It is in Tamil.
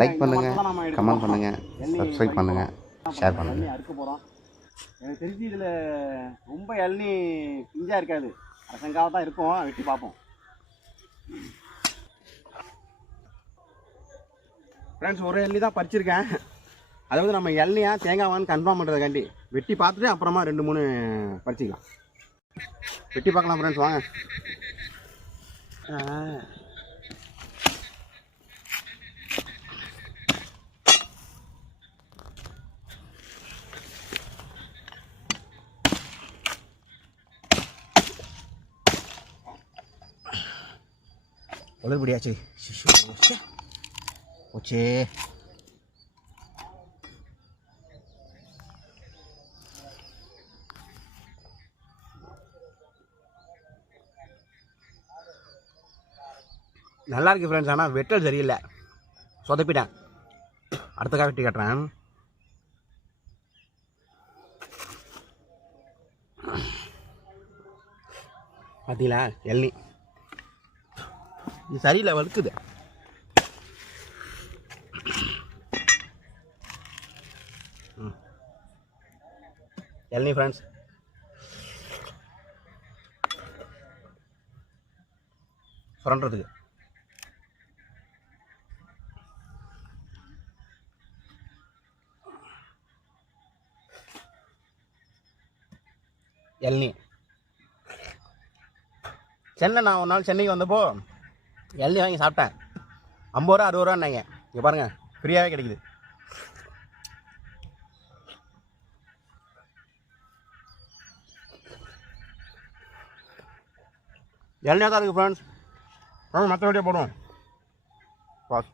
லைக் பண்ணுங்கள், கமெண்ட் பண்ணுங்கள், சப்ஸ்கிரைப் பண்ணுங்கள், ஷேர் பண்ணுங்கள். அறுக்க போகிறோம். எனக்கு தெரிஞ்சு இதில் ரொம்ப இளநீ பிஞ்சாக இருக்காது, அரசங்காக தான் இருக்கும். வெட்டி பார்ப்போம். ஃப்ரெண்ட்ஸ், ஒரு இளநீ தான் பறிச்சிருக்கேன். அதாவது நம்ம இளநியா தேங்காவான்னு கன்ஃபார்ம் பண்ணுறதுக்காண்டி வெட்டி பார்த்துட்டு அப்புறமா 2-3 பறிச்சிக்கலாம். வெட்டி பார்க்கலாம் ஃப்ரெண்ட்ஸ், வாங்க. உடற்படியாச்சு. ஓச்சே, நல்லா இருக்கு ஃப்ரெண்ட்ஸ். ஆனால் வெட்டல் சரியில்லை, சொதப்பிட்டேன். அடுத்தக்காக வெட்டி கட்டுறேன். பார்த்தீங்களா, இளநீ இது சரியில்லை, வலுக்குது. இளநீ ஃப்ரெண்ட்ஸ், சுரண்டுறதுக்கு. இளநீ சென்னை, நான் ஒரு நாள் சென்னைக்கு வந்தப்போ இளநீ வாங்கி சாப்பிட்டேன். 50 ரூபா 60 ரூபான்னாங்க. இங்கே பாருங்கள், ஃப்ரீயாகவே கிடைக்குது. இளநியாக தான் இருக்குது ஃப்ரெண்ட்ஸ். மற்ற வீடியோ போடுவோம். பாஸ்.